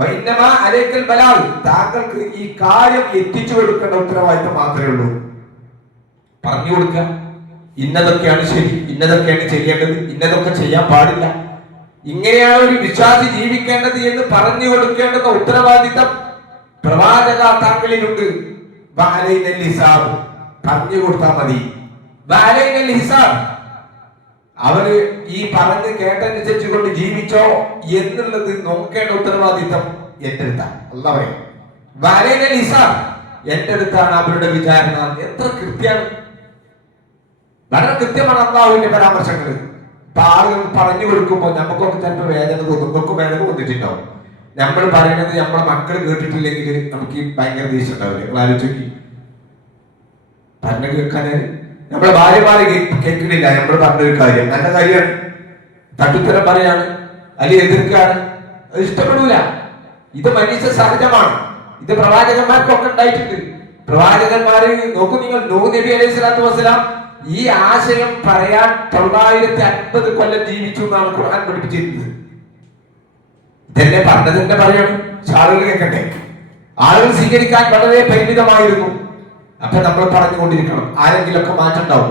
വൈന്നമാ അലൈക്കൽ ബലാഗ്, താങ്കൾക്ക് ഈ കാര്യം എത്തിച്ചു കൊടുക്കേണ്ട ഉത്തരവാദിത്തം മാത്രമേ ഉള്ളൂ. പറഞ്ഞു കൊടുക്കുക, ഇന്നതൊക്കെയാണ് ശരി, ഇന്നതൊക്കെയാണ് ചെയ്യേണ്ടത്, ഇന്നതൊക്കെ ചെയ്യാൻ പാടില്ല, ഇങ്ങനെയാണ് ഒരു വിശ്വാസി ജീവിക്കേണ്ടത് എന്ന് പറഞ്ഞു കൊടുക്കേണ്ടുന്ന ഉത്തരവാദിത്തം പ്രവാചക താങ്കളിലുണ്ട്. പറഞ്ഞു കൊടുത്താൽ മതി. അവര് ഈ പറഞ്ഞ് കേട്ടനുസരിച്ച് കൊണ്ട് ജീവിച്ചോ എന്നുള്ളത് നോക്കേണ്ട ഉത്തരവാദിത്തം എന്റെ അടുത്താണ്. അല്ലാഹ് പറയും എന്റെ അടുത്താണ് അവരുടെ വിചാരണ. എത്ര കൃത്യമാണ്, വളരെ കൃത്യമാണ് അല്ലാഹുവിന്റെ പരാമർശങ്ങൾ. ഇപ്പൊ ആളുകൾ പറഞ്ഞു കൊടുക്കുമ്പോൾ നമുക്കൊക്കെ ചിലപ്പോൾ വേദന തോന്നും, നമുക്കും വേദന തോന്നിട്ടുണ്ടാവും. നമ്മൾ പറയുന്നത് നമ്മളെ മക്കൾ കേട്ടിട്ടില്ലെങ്കിൽ നമുക്ക് ഭയങ്കര ദേഷ്യം ഉണ്ടാവില്ല. നിങ്ങൾ ആലോചിച്ച് പറഞ്ഞു കേൾക്കാൻ നമ്മളെ ഭാര്യമാരെ കേൾക്കുന്നില്ല. നമ്മൾ പറഞ്ഞൊരു കാര്യം നല്ല കാര്യമാണ്, തട്ടുത്തരം പറയാണ് അല്ലെങ്കിൽ എതിർക്കാണ്, അത് ഇഷ്ടപ്പെടൂല. ഇത് മനുഷ്യ സഹജമാണ്. ഇത് പ്രവാചകന്മാർക്കൊക്കെ ഉണ്ടായിട്ടുണ്ട്. പ്രവാചകന്മാര് നോക്കൂ നിങ്ങൾ, നൂഹ് നബി അലൈഹി സ്വലാത്തു വസ്സലാം ഈ ആശയം പറയാൻ 950 കൊല്ലം ജീവിച്ചു എന്നാണ് ഖുർആൻ പഠിപ്പിച്ചിരുന്നത്. ഇതെന്നെ പറഞ്ഞതെന്നെ പറയണം, ആളുകൾ കേൾക്കട്ടെ. ആളുകൾ സ്വീകരിക്കാൻ വളരെ പരിമിതമായിരുന്നു. അപ്പൊ നമ്മൾ പറഞ്ഞുകൊണ്ടിരിക്കണം, ആരെങ്കിലൊക്കെ മാറ്റം ഉണ്ടാവും.